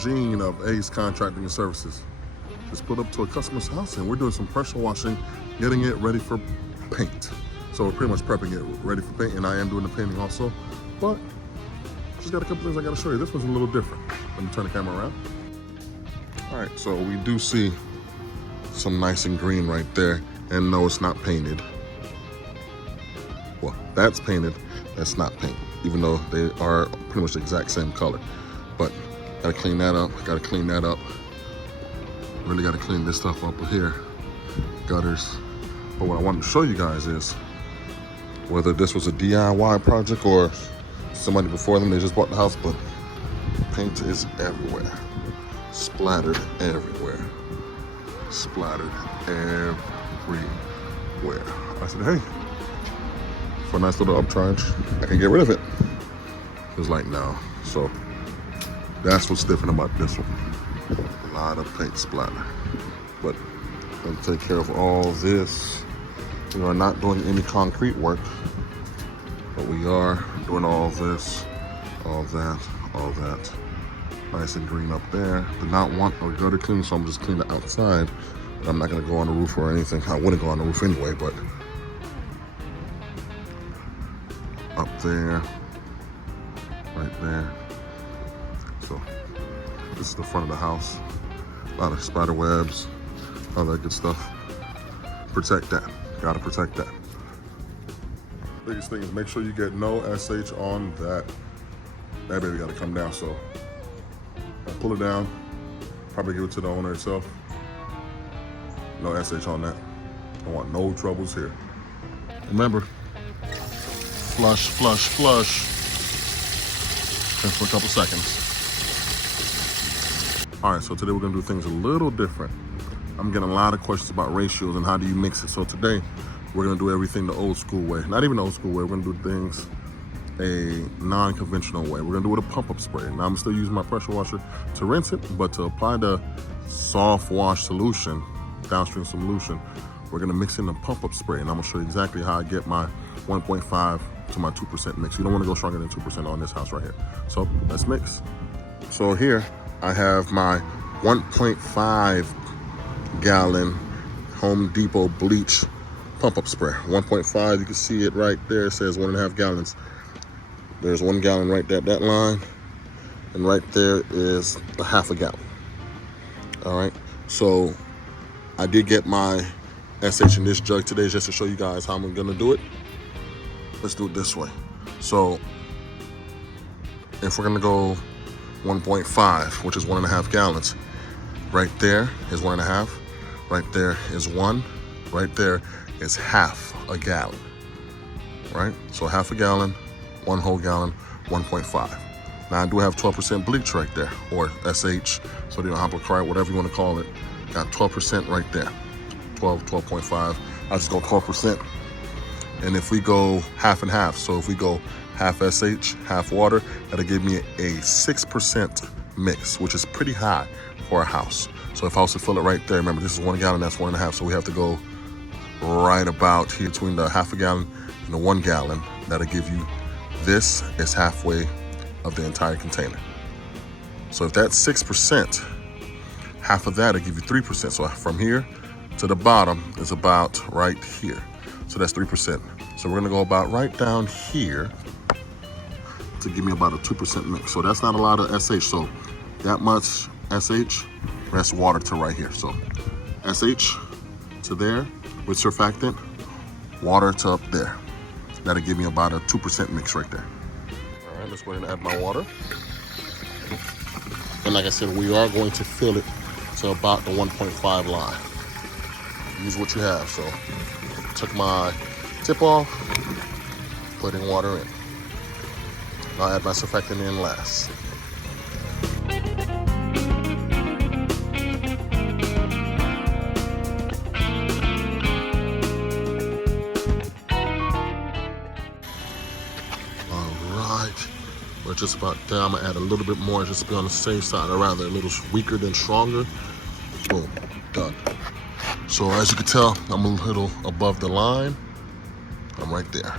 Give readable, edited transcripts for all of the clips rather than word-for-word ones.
Gene of Ace Contracting and Services. Just pulled up to a customer's house and we're doing some pressure washing, getting it ready for paint. So we're pretty much prepping it ready for paint, and I am doing the painting also, but just got a couple things I gotta show you. This one's a little different. Let me turn the camera around. All right, so we do see some nice and green right there, and no, it's not painted. Well, that's painted, that's not paint, even though they are pretty much the exact same color. But gotta clean that up, gotta clean that up. Really gotta clean this stuff up here, gutters. But what I wanted to show you guys is whether this was a DIY project or somebody before them, they just bought the house, but paint is everywhere. Splattered everywhere. Splattered everywhere. I said, hey, for a nice little upcharge, I can get rid of it. It was like, no. So that's what's different about this one. A lot of paint splatter. But I'm gonna take care of all this. We are not doing any concrete work, but we are doing all this, all that, all that. Nice and green up there. Did not want a gutter clean, so I'm just cleaning the outside. I'm not gonna go on the roof or anything. I wouldn't go on the roof anyway, but up there, right there. So this is the front of the house. A lot of spider webs, all that good stuff. Protect that. Gotta protect that. Biggest thing is make sure you get no SH on that. That baby gotta come down. So I pull it down, probably give it to the owner itself. No SH on that. I want no troubles here. Remember, flush, flush, flush. Just for a couple seconds. All right, so today we're gonna do things a little different. I'm getting a lot of questions about ratios and how do you mix it. So today, we're gonna do everything the old school way. Not even the old school way, we're gonna do things a non-conventional way. We're gonna do it with a pump-up spray. Now I'm still using my pressure washer to rinse it, but to apply the soft wash solution, downstream solution, we're gonna mix in the pump-up spray, and I'm gonna show you exactly how I get my 1.5 to my 2% mix. You don't wanna go stronger than 2% on this house right here. So let's mix. So here I have my 1.5 gallon Home Depot Bleach pump-up spray. 1.5, you can see it right there. It says 1.5 gallons. There's 1 gallon right there at that line. And right there is a half a gallon. All right, so I did get my SH in this jug today just to show you guys how I'm gonna do it. Let's do it this way. So if we're gonna go 1.5, which is 1.5 gallons, right there is 1.5, right there is 1, right there is half a gallon, right? So half a gallon, 1 whole gallon, 1.5. Now I do have 12% bleach right there, or SH, sodium hypochlorite, whatever you want to call it. Got 12% right there, 12.5. I just go 12%. And if we go half and half, so if we go half SH, half water, that'll give me a 6% mix, which is pretty high for a house. So if I was to fill it right there, remember this is 1 gallon, that's 1.5, so we have to go right about here between the half a gallon and the 1 gallon. That'll give you, this is halfway of the entire container. So if that's 6%, half of that will give you 3%. So from here to the bottom is about right here. So that's 3%. So we're gonna go about right down here to give me about a 2% mix. So that's not a lot of SH. So that much SH, that's water to right here. So SH to there with surfactant, water to up there. That'll give me about a 2% mix right there. All right, let's go ahead and add my water. And like I said, we are going to fill it to about the 1.5 line. Use what you have. So took my tip off, putting water in. I'll add my surfactant in last. We're just about there. I'm gonna add a little bit more just to be on the safe side, or rather a little weaker than stronger. Boom, done. So as you can tell, I'm a little above the line. I'm right there.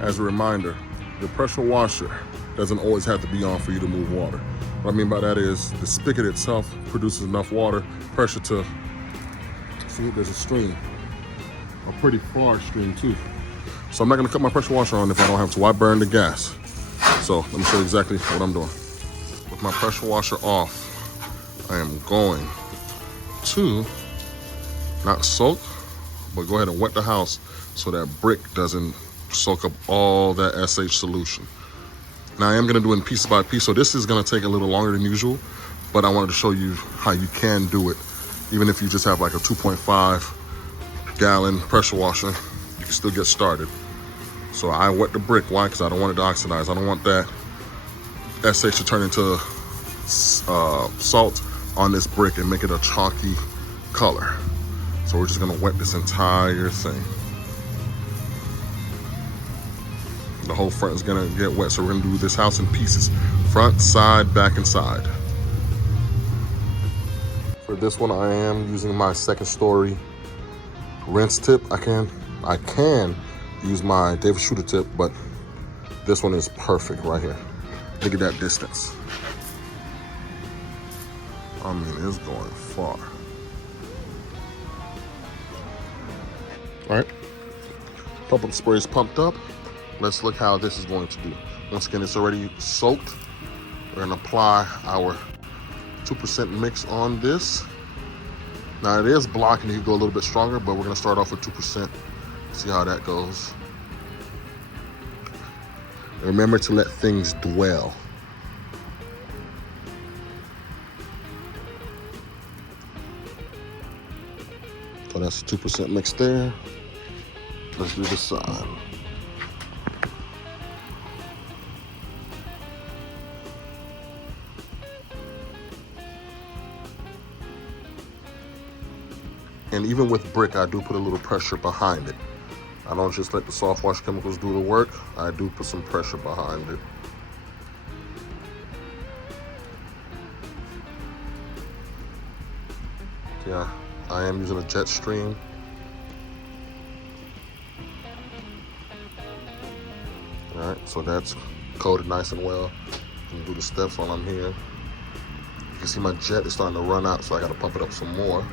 As a reminder, your pressure washer doesn't always have to be on for you to move water. What I mean by that is the spigot itself produces enough water pressure to, see, there's a stream, a pretty far stream too. So I'm not gonna cut my pressure washer on if I don't have to. Why burn the gas? So let me show you exactly what I'm doing. With my pressure washer off, I am going to not soak, but go ahead and wet the house so that brick doesn't soak up all that SH solution. Now I am gonna do it in pieces by piece, so this is gonna take a little longer than usual, but I wanted to show you how you can do it. Even if you just have like a 2.5 gallon pressure washer, you can still get started. So I wet the brick, why? Because I don't want it to oxidize. I don't want that SH to turn into salt on this brick and make it a chalky color. So we're just gonna wet this entire thing. The whole front is gonna get wet, so we're gonna do this house in pieces. Front, side, back, and side. For this one, I am using my second story rinse tip. I can use my David Shooter tip, but this one is perfect right here. Look at that distance. I mean, it's going far. All right, pump up spray is pumped up. Let's look how this is going to do. Once again, it's already soaked. We're gonna apply our 2% mix on this. Now it is blocking, you can go a little bit stronger, but we're gonna start off with 2%. See how that goes. Remember to let things dwell. So that's 2% mix there. Let's do this side. And even with brick, I do put a little pressure behind it. I don't just let the soft wash chemicals do the work. I do put some pressure behind it. Yeah, I am using a jet stream. All right, so that's coated nice and well. I'm gonna do the steps while I'm here. You can see my jet is starting to run out, so I gotta pump it up some more.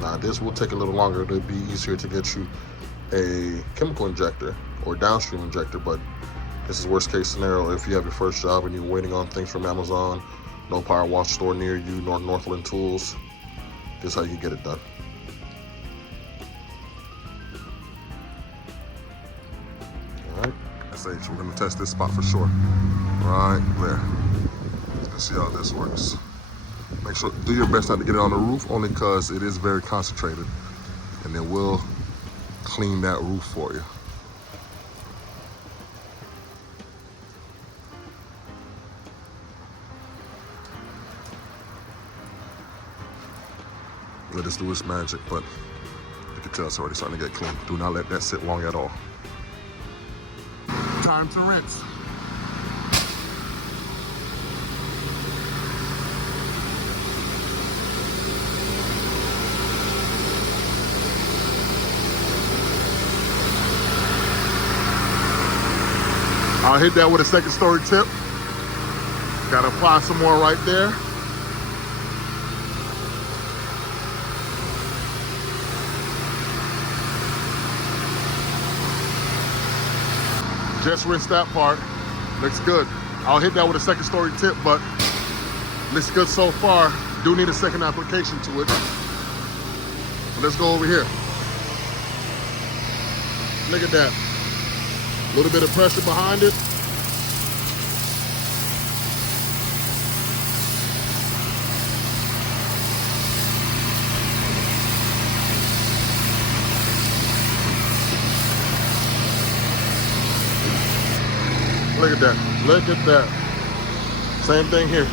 Now this will take a little longer. It'll be easier to get you a chemical injector or downstream injector, but this is worst case scenario. If you have your first job and you're waiting on things from Amazon, no power wash store near you, nor Northland Tools, this is how you get it done. All right, SH, we're gonna test this spot for sure. Right there. Let's see how this works. Make sure, do your best not to get it on the roof, only because it is very concentrated and it will clean that roof for you. Let this do its magic, but you can tell it's already starting to get clean. Do not let that sit long at all. Time to rinse. I'll hit that with a second story tip. Gotta apply some more right there. Just rinse that part. Looks good. I'll hit that with a second story tip, but looks good so far. Do need a second application to it. But let's go over here. Look at that. A little bit of pressure behind it. Look at that. Look at that. Same thing here.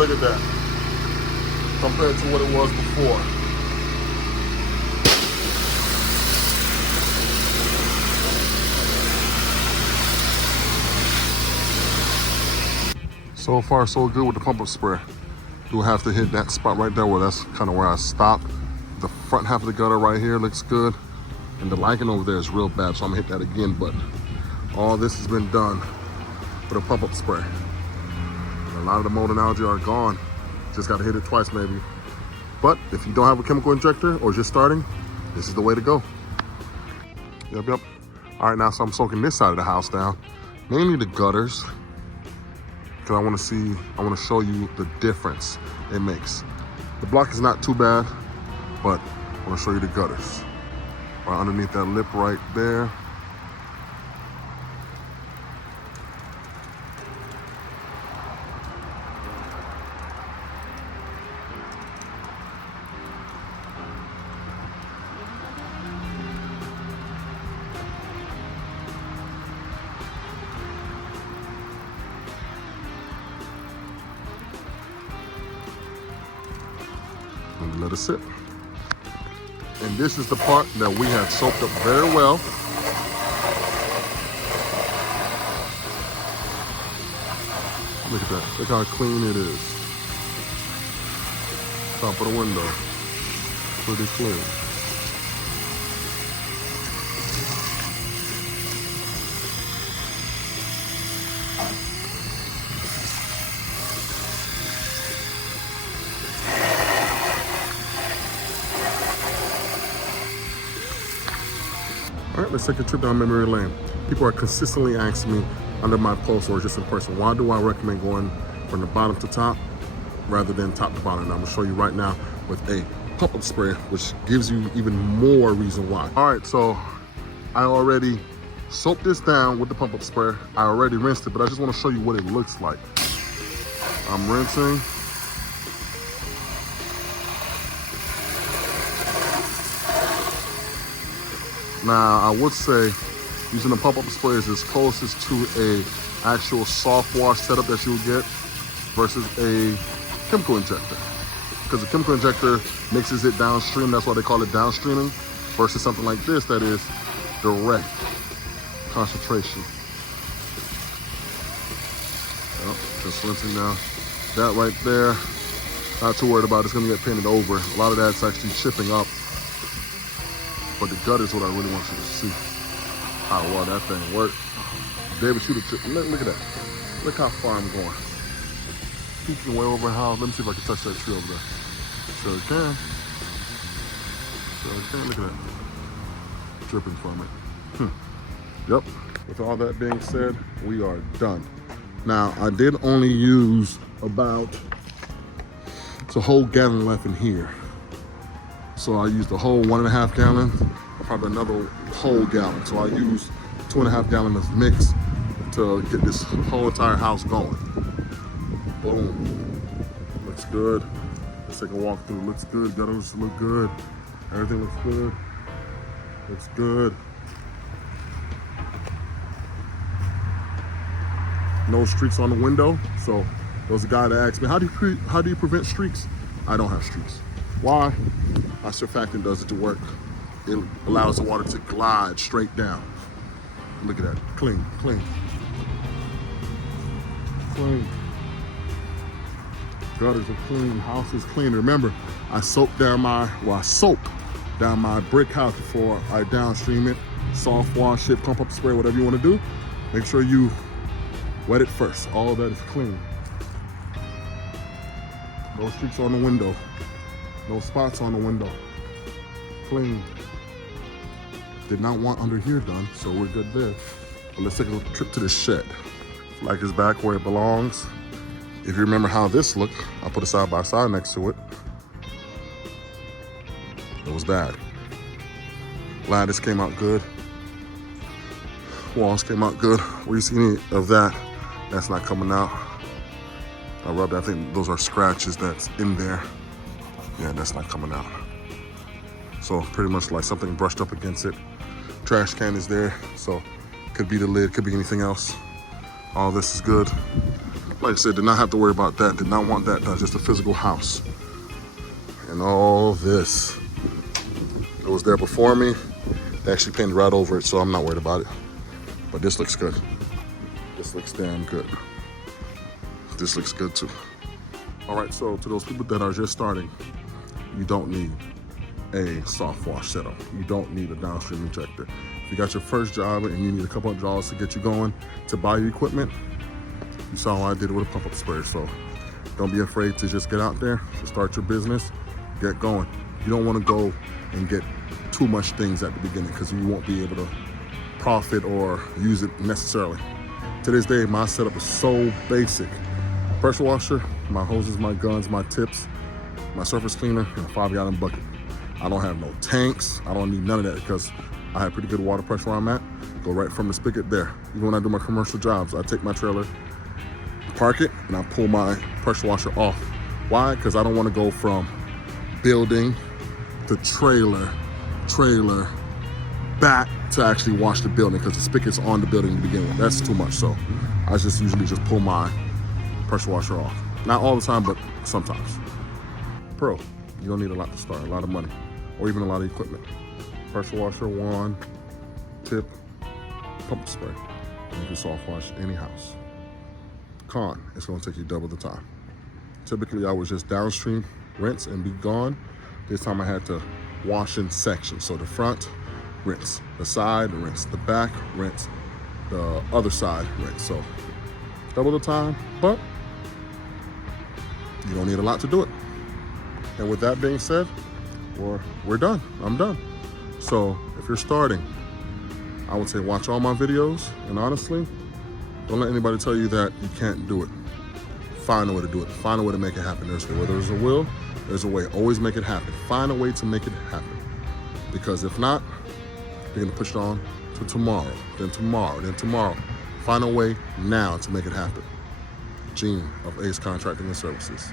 Look at that. Compared to what it was before. So far, so good with the pump-up spray. You'll have to hit that spot right there where that's kind of where I stopped. The front half of the gutter right here looks good. And the lichen over there is real bad, so I'm gonna hit that again. But all this has been done with a pump-up spray. And a lot of the mold and algae are gone. Just gotta hit it twice maybe. But if you don't have a chemical injector or just starting, this is the way to go. Yep. All right, now so I'm soaking this side of the house down, mainly the gutters. I want to show you the difference it makes. The block is not too bad, but I want to show you the gutters. Right underneath that lip right there. And let it sit. And this is the part that we had soaked up very well. Look at that. Look how clean it is. Top of the window. Pretty clean. All right, let's take a trip down memory lane. People are consistently asking me under my posts or just in person, why do I recommend going from the bottom to top rather than top to bottom? And I'm gonna show you right now with a pump-up spray, which gives you even more reason why. All right, so I already soaked this down with the pump-up spray. I already rinsed it, but I just wanna show you what it looks like. I'm rinsing. Now, I would say using the pump-up spray is as closest to a actual soft wash setup that you would get versus a chemical injector. Because the chemical injector mixes it downstream, that's why they call it downstreaming, versus something like this that is direct concentration. Yep, just rinsing down. That right there, not too worried about it, it's gonna get painted over. A lot of that's actually chipping up. But the gut is what I really want you to see. How well that thing worked. David, shoot a chip. Look at that. Look how far I'm going. Peeking way over how. Let me see if I can touch that tree over there. Sure can. Look at that. Dripping from it. Yep. With all that being said, we are done. Now, I did only use about, it's a whole gallon left in here. So I used a whole 1.5 gallon, probably another whole gallon. So I used 2.5 gallons of mix to get this whole entire house going. Boom. Looks good. Let's take a walk through. Looks good. Gutters look good. Everything looks good. Looks good. No streaks on the window. So there was a guy that asked me, how do you prevent streaks? I don't have streaks. Why? Our surfactant does it to work. It allows the water to glide straight down. Look at that, clean, clean. Clean. Gutters are clean, house is clean. Remember, I soak down my brick house before I downstream it, soft wash it, pump up spray, whatever you wanna do. Make sure you wet it first. All of that is clean. No streaks on the window. No spots on the window. Clean. Did not want under here done, so we're good there. But let's take a trip to the shed. Flag is back where it belongs. If you remember how this looked, I put it side by side next to it. It was bad. Lattice came out good. Walls came out good. Where you see any of that, that's not coming out. I rubbed it. I think those are scratches that's in there. Yeah, that's not coming out. So pretty much like something brushed up against it. Trash can is there, so could be the lid, could be anything else. All this is good. Like I said, did not have to worry about that. Did not want that done. Just a physical house. And all this. It was there before me. They actually painted right over it, so I'm not worried about it. But this looks good. This looks damn good. This looks good too. All right, so to those people that are just starting, you don't need a soft wash setup. You don't need a downstream injector. If you got your first job and you need a couple of dollars to get you going to buy your equipment, you saw how I did it with a pump-up sprayer. So don't be afraid to just get out there, to start your business, get going. You don't want to go and get too much things at the beginning because you won't be able to profit or use it necessarily. To this day, my setup is so basic. Pressure washer, my hoses, my guns, my tips, my surface cleaner, and a 5-gallon bucket. I don't have no tanks. I don't need none of that because I have pretty good water pressure where I'm at. Go right from the spigot there. Even when I do my commercial jobs, I take my trailer, park it, and I pull my pressure washer off. Why? Because I don't want to go from building to trailer, back to actually wash the building because the spigot's on the building to begin with. That's too much. So I just usually just pull my pressure washer off. Not all the time, but sometimes. Pro, you don't need a lot to start, a lot of money, or even a lot of equipment. Pressure washer, wand, tip, pump spray. And you can soft wash any house. Con, it's gonna take you double the time. Typically, I would just downstream, rinse, and be gone. This time I had to wash in sections. So the front, rinse. The side, rinse. The back, rinse. The other side, rinse. So double the time, but you don't need a lot to do it. And with that being said, we're done. I'm done. So if you're starting, I would say watch all my videos, and honestly, don't let anybody tell you that you can't do it. Find a way to do it. Find a way to make it happen. Where there's a will, there's a way. Always make it happen. Find a way to make it happen. Because if not, you're gonna push it on to tomorrow, then tomorrow, then tomorrow. Find a way now to make it happen. Gene of Ace Contracting and Services.